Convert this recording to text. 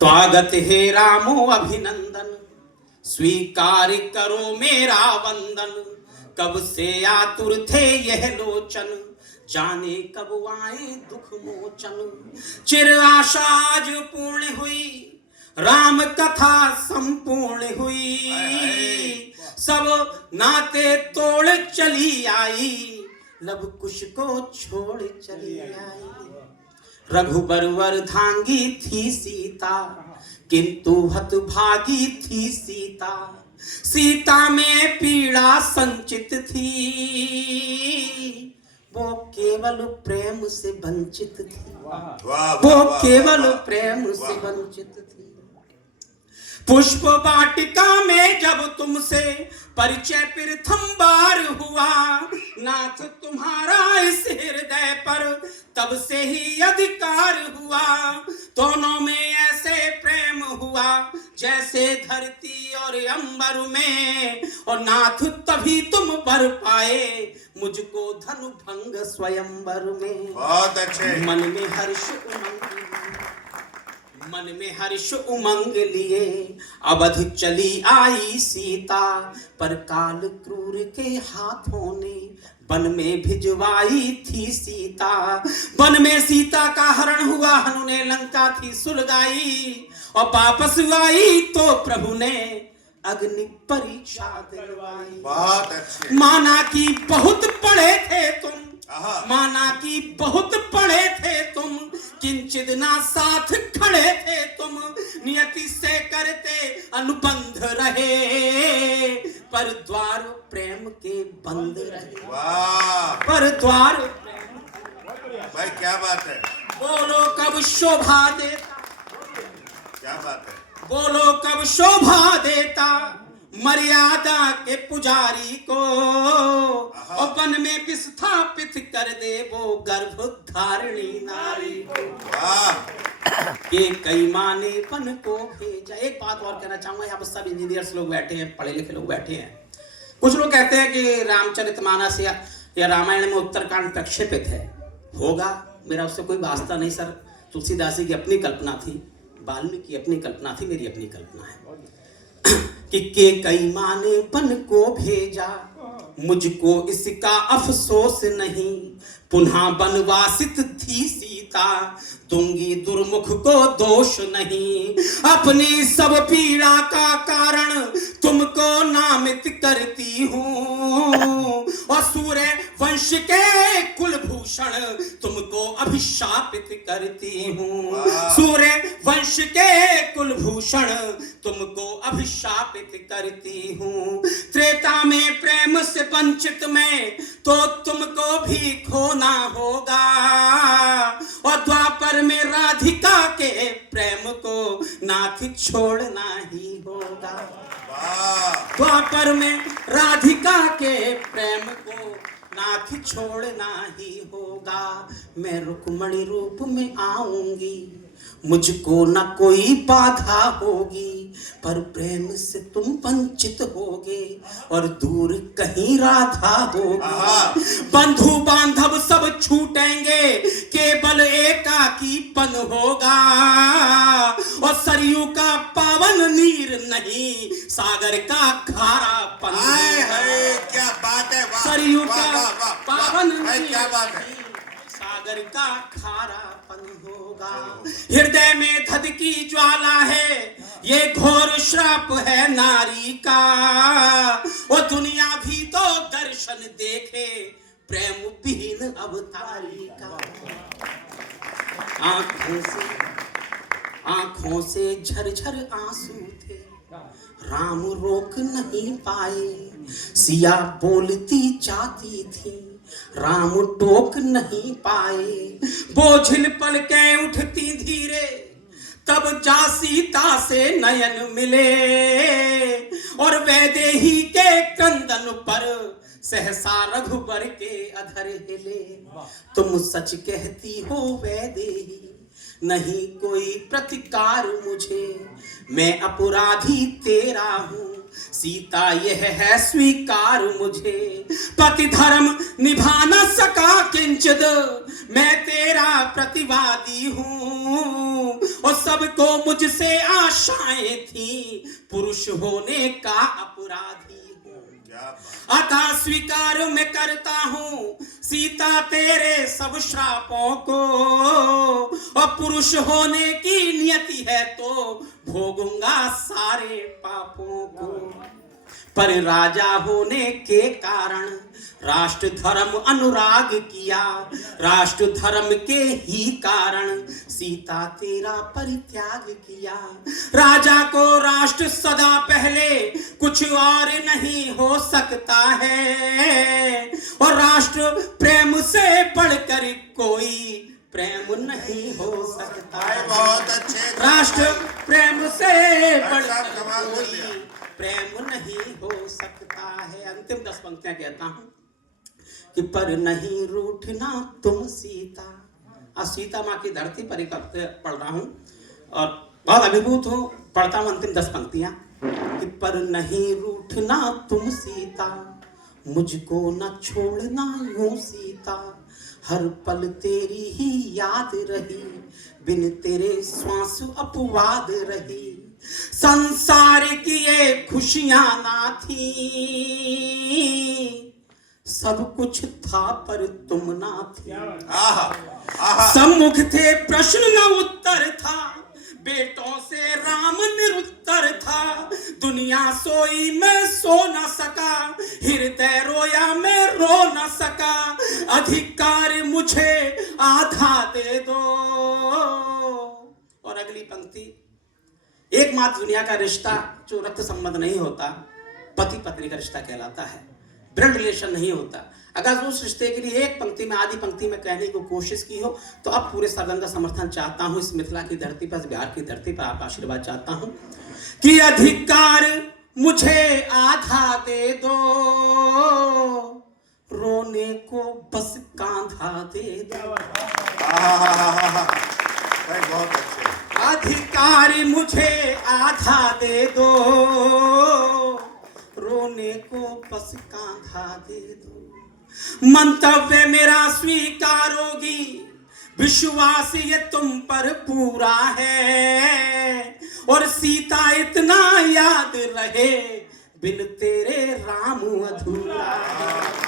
स्वागत है रामो अभिनंदन, स्वीकार करो मेरा वंदन। कब से आतुर थे यह लोचन, जाने कब आए दुख मोचन। चिर आशा आज पूर्ण हुई, राम कथा संपूर्ण हुई। सब नाते तोड़ चली आई, लब कुश को छोड़ चली आई। रघुबर वरधांगी थी सीता, किंतु हतभागी थी सीता। सीता में पीड़ा संचित थी, वो केवल प्रेम से वंचित थी। वो केवल प्रेम से वंचित थी। पुष्प वाटिका में जब तुमसे परिचय प्रथम बार हुआ, नाथ तुम्हारा इस हृदय पर तब से ही अधिकार हुआ। दोनों में ऐसे प्रेम हुआ जैसे धरती और अंबर में, और नाथ तभी तुम बर पाए मुझको धनु भंग स्वयंवर में। बहुत अच्छे। मन में हर्ष उमंग लिए अवध चली आई सीता, पर काल क्रूर के हाथों ने वन में भिजवाई थी सीता। वन में सीता का हरण हुआ, हनु ने लंका थी सुलगाई, और वापस आई तो प्रभु ने अग्नि परीक्षा दिलवाई। बहुत अच्छे। माना कि बहुत पढ़े थे तुम, माना कि बहुत पढ़े थे तुम, किंचित ना साथ खड़े थे तुम। नियति से करते अनुबंध रहे, पर द्वार प्रेम के बंद रहे। वाह, पर द्वार भाई क्या बात है। बोलो कब शोभा देता, क्या बात है। बोलो कब शोभा देता मर्यादा के पुजारी को, और वन में विस्थापित कर दे वो गर्भ धारणी नारी को। ये कई माने वन को भेजा। एक बात और कहना चाहूंगा, यहाँ पर सब इंजीनियर्स लोग बैठे हैं, पढ़े लिखे लोग बैठे हैं। कुछ लोग कहते हैं कि रामचरितमानस या रामायण में उत्तरकांड प्रक्षेपित है। होगा, मेरा उससे कोई वास्ता नहीं सर। तुलसीदास जी की अपनी कल्पना थी, वाल्मीकि की अपनी कल्पना थी, मेरी अपनी कल्पना है। कि के कई माने वन को भेजा, मुझको इसका अफसोस नहीं। पुनः वनवासित थी सीता, दूंगी दुर्मुख को दोष नहीं। अपनी सब पीड़ा का कारण तुमको नामित करती हूँ, और सूर्य वंश के कुलभूषण तुमको अभिशापित करती हूँ। सूर्य वंश के कुलभूषण तुमको अभिशापित करती हूँ। त्रेता में प्रेम से वंचित में तो तुमको भी खोना होगा, और द्वापर में राधिका के प्रेम को नाथ छोड़ना ही होगा। द्वापर में राधिका के प्रेम को नाथ छोड़ना ही होगा। मैं रुक्मणी रूप में आऊंगी, मुझको न कोई बाधा होगी, पर प्रेम से तुम वंचित होगे और दूर कहीं राधा होगी। बंधु बांधव सब छूटेंगे, केवल एकाकीपन होगा, और सरयू का पावन नीर नहीं, सागर का खारापन। क्या बात है। सरयू का पावन नीर क्या बात है। सागर का खारापन होगा। हृदय में धधकी ज्वाला है, ये घोर श्राप है नारी का, और दुनिया भी तो दर्शन देखे प्रेम विहीन अवतारी का। आंखों से झरझर आंसू थे, राम रोक नहीं पाए। सिया बोलती जाती थी, राम टोक नहीं पाए। बोझिल पलकें उठती धीरे, तब जा सीता से नयन मिले, और वैदेही के क्रंदन पर सहसा रघुबर के अधर हिले। तुम सच कहती हो वैदेही, नहीं कोई प्रतिकार मुझे, मैं अपराधी तेरा हूँ। सीता यह है स्वीकार मुझे, पति धर्म निभा न सका किंचित, मैं तेरा प्रतिवादी हूँ और सबको मुझसे आशाएं थी, पुरुष होने का अपराधी हूँ। क्या बात। अतः स्वीकार मैं करता हूँ सीता तेरे सब श्रापों को, और पुरुष होने की नियति है तो भोगूंगा सारे पापों को। पर राजा होने के कारण राष्ट्र धर्म अनुराग किया, राष्ट्र धर्म के ही कारण सीता तेरा परित्याग किया। राजा को राष्ट्र सदा पहले कुछ और नहीं हो सकता है, और राष्ट्र प्रेम से बढ़कर कोई प्रेम नहीं हो सकता भाई है। बहुत अच्छे। राष्ट्र प्रेम से साहब बढ़कर कमाल कर कोई दिया। प्रेम नहीं हो सकता है। अंतिम 10 पंक्तियां कहता हूं कि पर नहीं रूठना तुम सीता। आज सीता माँ की धरती पर एक पढ़ रहा हूं और बहुत अभिभूत हूं, पढ़ता हूं अंतिम 10 पंक्तियां कि पर नहीं रूठना तुम सीता, मुझको न छोड़ना यूं सीता, हर पल तेरी ही याद रही, बिन तेरे श्वास अपवाद रही, संसार की ये खुशियां ना थी, सब कुछ था पर तुम ना थी। आहा आहा। सम्मुख थे प्रश्न न उत्तर था, बेटों से राम निरुत्तर था, दुनिया सोई मैं सो न सका, हृदय रोया मैं रो न सका, अधिकार मुझे आधा दे दो। और अगली पंक्ति, एकमात्र दुनिया का रिश्ता जो रक्त संबंध नहीं होता पति पत्नी का रिश्ता कहलाता है, ब्लड रिलेशन नहीं होता। अगर उस रिश्ते के लिए एक पंक्ति में आधी पंक्ति में कहने की कोशिश की हो तो अब पूरे सदन का समर्थन चाहता हूं, इस मिथिला की धरती पर, इस बिहार की धरती पर आप आशीर्वाद चाहता हूं कि अधिकार मुझे आधा दे दो, रोने को बस कांधा दे दो। आहा भाई बहुत अच्छे। अधिकार मुझे आधा दे दो, रोने को बस कांधा दे दो। मंतव्य मेरा स्वीकारोगी, विश्वास ये तुम पर पूरा है, और सीता इतना याद रहे, बिन तेरे राम अधूरा है।